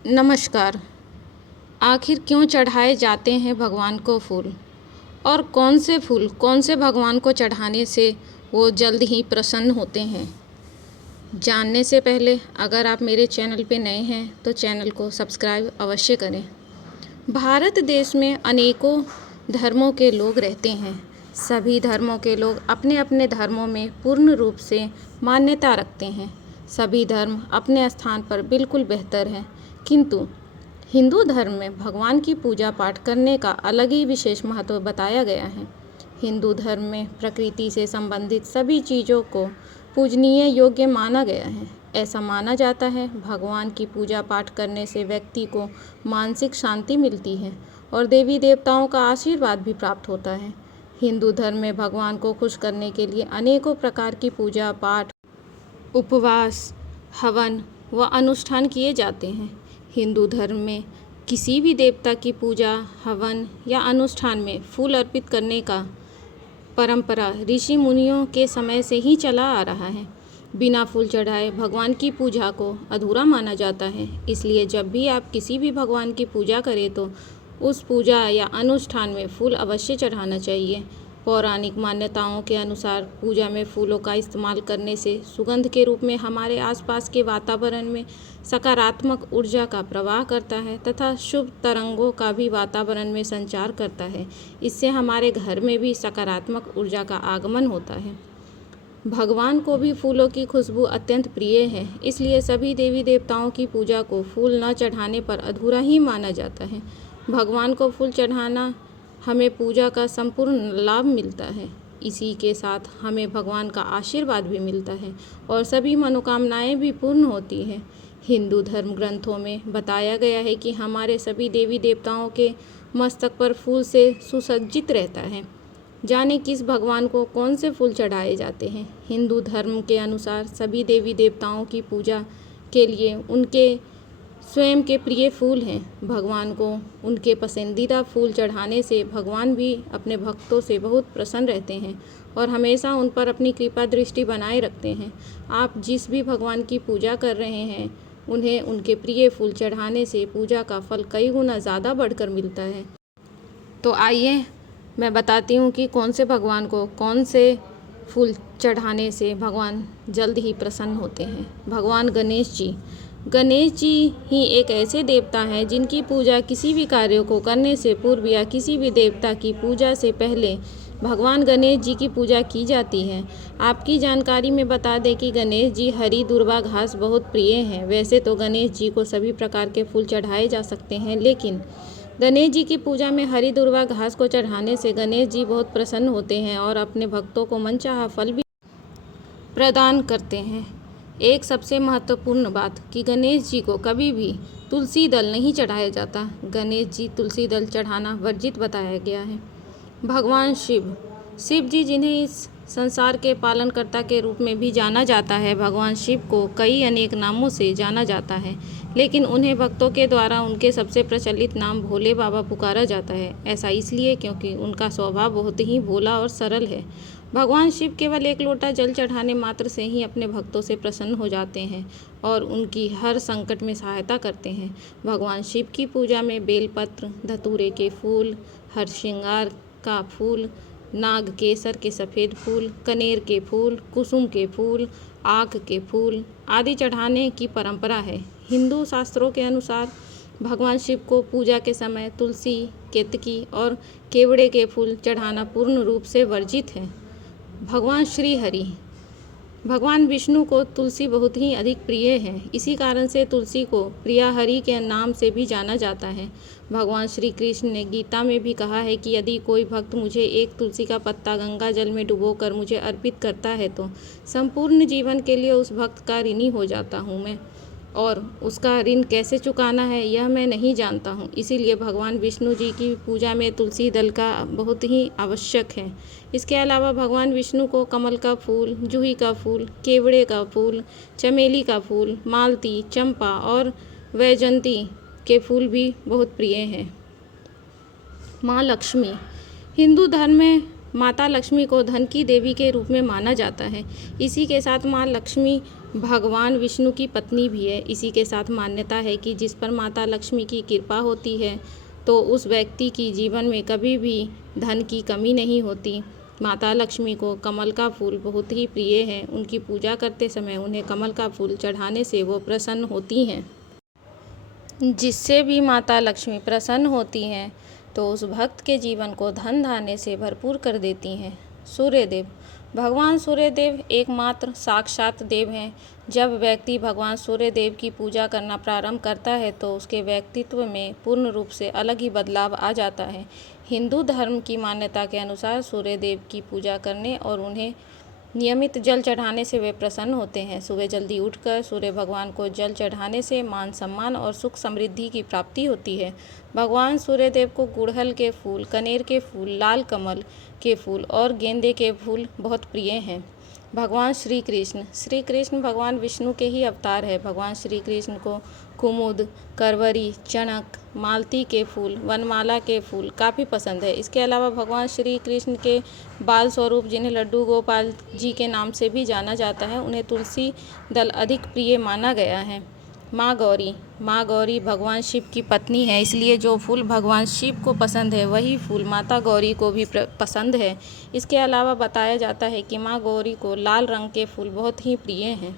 नमस्कार। आखिर क्यों चढ़ाए जाते हैं भगवान को फूल? और कौन से फूल कौन से भगवान को चढ़ाने से वो जल्द ही प्रसन्न होते हैं? जानने से पहले अगर आप मेरे चैनल पे नए हैं तो चैनल को सब्सक्राइब अवश्य करें। भारत देश में अनेकों धर्मों के लोग रहते हैं। सभी धर्मों के लोग अपने अपने धर्मों में पूर्ण रूप से मान्यता रखते हैं। सभी धर्म अपने स्थान पर बिल्कुल बेहतर हैं, किंतु हिंदू धर्म में भगवान की पूजा पाठ करने का अलग ही विशेष महत्व बताया गया है। हिंदू धर्म में प्रकृति से संबंधित सभी चीज़ों को पूजनीय योग्य माना गया है। ऐसा माना जाता है भगवान की पूजा पाठ करने से व्यक्ति को मानसिक शांति मिलती है और देवी देवताओं का आशीर्वाद भी प्राप्त होता है। हिंदू धर्म में भगवान को खुश करने के लिए अनेकों प्रकार की पूजा पाठ, उपवास, हवन व अनुष्ठान किए जाते हैं। हिंदू धर्म में किसी भी देवता की पूजा, हवन या अनुष्ठान में फूल अर्पित करने का परंपरा ऋषि मुनियों के समय से ही चला आ रहा है। बिना फूल चढ़ाए भगवान की पूजा को अधूरा माना जाता है। इसलिए जब भी आप किसी भी भगवान की पूजा करें तो उस पूजा या अनुष्ठान में फूल अवश्य चढ़ाना चाहिए। पौराणिक मान्यताओं के अनुसार पूजा में फूलों का इस्तेमाल करने से सुगंध के रूप में हमारे आसपास के वातावरण में सकारात्मक ऊर्जा का प्रवाह करता है तथा शुभ तरंगों का भी वातावरण में संचार करता है। इससे हमारे घर में भी सकारात्मक ऊर्जा का आगमन होता है। भगवान को भी फूलों की खुशबू अत्यंत प्रिय है, इसलिए सभी देवी देवताओं की पूजा को फूल न चढ़ाने पर अधूरा ही माना जाता है। भगवान को फूल चढ़ाना हमें पूजा का संपूर्ण लाभ मिलता है। इसी के साथ हमें भगवान का आशीर्वाद भी मिलता है और सभी मनोकामनाएं भी पूर्ण होती हैं। हिंदू धर्म ग्रंथों में बताया गया है कि हमारे सभी देवी देवताओं के मस्तक पर फूल से सुसज्जित रहता है। जाने किस भगवान को कौन से फूल चढ़ाए जाते हैं। हिंदू धर्म के अनुसार सभी देवी देवताओं की पूजा के लिए उनके स्वयं के प्रिय फूल हैं। भगवान को उनके पसंदीदा फूल चढ़ाने से भगवान भी अपने भक्तों से बहुत प्रसन्न रहते हैं और हमेशा उन पर अपनी कृपा दृष्टि बनाए रखते हैं। आप जिस भी भगवान की पूजा कर रहे हैं उन्हें उनके प्रिय फूल चढ़ाने से पूजा का फल कई गुना ज़्यादा बढ़कर मिलता है। तो आइए मैं बताती हूँ कि कौन से भगवान को कौन से फूल चढ़ाने से भगवान जल्द ही प्रसन्न होते हैं। भगवान गणेश जी ही एक ऐसे देवता हैं जिनकी पूजा किसी भी कार्य को करने से पूर्व या किसी भी देवता की पूजा से पहले भगवान गणेश जी की पूजा की जाती है। आपकी जानकारी में बता दें कि गणेश जी हरी दुर्वा घास बहुत प्रिय हैं। वैसे तो गणेश जी को सभी प्रकार के फूल चढ़ाए जा सकते हैं, लेकिन गणेश जी की पूजा में हरी दुर्वा घास को चढ़ाने से गणेश जी बहुत प्रसन्न होते हैं और अपने भक्तों को मनचाहा फल भी प्रदान करते हैं। एक सबसे महत्वपूर्ण बात कि गणेश जी को कभी भी तुलसी दल नहीं चढ़ाया जाता। गणेश जी तुलसी दल चढ़ाना वर्जित बताया गया है। भगवान शिव जी जिन्हें इस संसार के पालनकर्ता के रूप में भी जाना जाता है। भगवान शिव को कई अनेक नामों से जाना जाता है, लेकिन उन्हें भक्तों के द्वारा उनके सबसे प्रचलित नाम भोले बाबा पुकारा जाता है। ऐसा इसलिए क्योंकि उनका स्वभाव बहुत ही भोला और सरल है। भगवान शिव केवल एक लोटा जल चढ़ाने मात्र से ही अपने भक्तों से प्रसन्न हो जाते हैं और उनकी हर संकट में सहायता करते हैं। भगवान शिव की पूजा में बेलपत्र, धतूरे के फूल, हरश्रृंगार का फूल, नाग केसर के सफ़ेद फूल, कनेर के फूल, कुसुम के फूल, आक के फूल आदि चढ़ाने की परंपरा है। हिंदू शास्त्रों के अनुसार भगवान शिव को पूजा के समय तुलसी, केतकी और केवड़े के फूल चढ़ाना पूर्ण रूप से वर्जित है। भगवान विष्णु को तुलसी बहुत ही अधिक प्रिय है। इसी कारण से तुलसी को प्रिया हरि के नाम से भी जाना जाता है। भगवान श्री कृष्ण ने गीता में भी कहा है कि यदि कोई भक्त मुझे एक तुलसी का पत्ता गंगा जल में डुबोकर मुझे अर्पित करता है तो संपूर्ण जीवन के लिए उस भक्त का ऋणी हो जाता हूँ मैं, और उसका ऋण कैसे चुकाना है यह मैं नहीं जानता हूँ। इसीलिए भगवान विष्णु जी की पूजा में तुलसी दल का बहुत ही आवश्यक है। इसके अलावा भगवान विष्णु को कमल का फूल, जूही का फूल, केवड़े का फूल, चमेली का फूल, मालती, चंपा और वैजंती के फूल भी बहुत प्रिय हैं। माँ लक्ष्मी। हिंदू धर्म में माता लक्ष्मी को धन की देवी के रूप में माना जाता है। इसी के साथ माँ लक्ष्मी भगवान विष्णु की पत्नी भी है। इसी के साथ मान्यता है कि जिस पर माता लक्ष्मी की कृपा होती है तो उस व्यक्ति की जीवन में कभी भी धन की कमी नहीं होती। माता लक्ष्मी को कमल का फूल बहुत ही प्रिय है। उनकी पूजा करते समय उन्हें कमल का फूल चढ़ाने से वो प्रसन्न होती हैं। जिससे भी माता लक्ष्मी प्रसन्न होती हैं तो उस भक्त के जीवन को धन धान्य से भरपूर कर देती हैं। सूर्यदेव। भगवान सूर्यदेव एकमात्र साक्षात देव हैं। जब व्यक्ति भगवान सूर्यदेव की पूजा करना प्रारंभ करता है तो उसके व्यक्तित्व में पूर्ण रूप से अलग ही बदलाव आ जाता है। हिंदू धर्म की मान्यता के अनुसार सूर्यदेव की पूजा करने और उन्हें नियमित जल चढ़ाने से वे प्रसन्न होते हैं। सुबह जल्दी उठकर सूर्य भगवान को जल चढ़ाने से मान सम्मान और सुख समृद्धि की प्राप्ति होती है। भगवान सूर्यदेव को गुड़हल के फूल, कनेर के फूल, लाल कमल के फूल और गेंदे के फूल बहुत प्रिय हैं। भगवान श्री कृष्ण भगवान विष्णु के ही अवतार है। भगवान श्री कृष्ण को कुमुद, करवरी, चणक, मालती के फूल, वनमाला के फूल काफ़ी पसंद है। इसके अलावा भगवान श्री कृष्ण के बाल स्वरूप, जिन्हें लड्डू गोपाल जी के नाम से भी जाना जाता है, उन्हें तुलसी दल अधिक प्रिय माना गया है। माँ गौरी भगवान शिव की पत्नी है, इसलिए जो फूल भगवान शिव को पसंद है वही फूल माता गौरी को भी पसंद है। इसके अलावा बताया जाता है कि माँ गौरी को लाल रंग के फूल बहुत ही प्रिय हैं।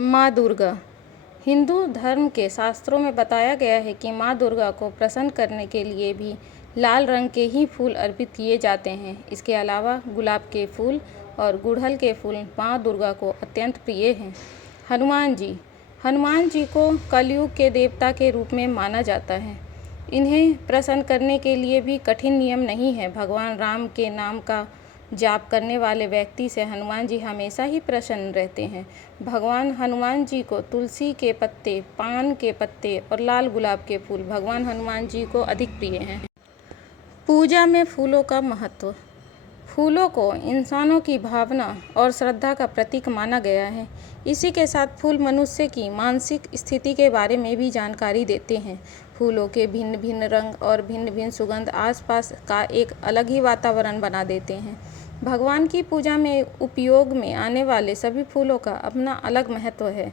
माँ दुर्गा। हिंदू धर्म के शास्त्रों में बताया गया है कि माँ दुर्गा को प्रसन्न करने के लिए भी लाल रंग के ही फूल अर्पित किए जाते हैं। इसके अलावा गुलाब के फूल और गुड़हल के फूल माँ दुर्गा को अत्यंत प्रिय हैं। हनुमान जी को कलयुग के देवता के रूप में माना जाता है। इन्हें प्रसन्न करने के लिए भी कठिन नियम नहीं है। भगवान राम के नाम का जाप करने वाले व्यक्ति से हनुमान जी हमेशा ही प्रसन्न रहते हैं। भगवान हनुमान जी को तुलसी के पत्ते, पान के पत्ते और लाल गुलाब के फूल भगवान हनुमान जी को अधिक प्रिय हैं। पूजा में फूलों का महत्व। फूलों को इंसानों की भावना और श्रद्धा का प्रतीक माना गया है। इसी के साथ फूल मनुष्य की मानसिक स्थिति के बारे में भी जानकारी देते हैं। फूलों के भिन्न भिन्न रंग और भिन्न भिन्न सुगंध आसपास का एक अलग ही वातावरण बना देते हैं। भगवान की पूजा में उपयोग में आने वाले सभी फूलों का अपना अलग महत्व है।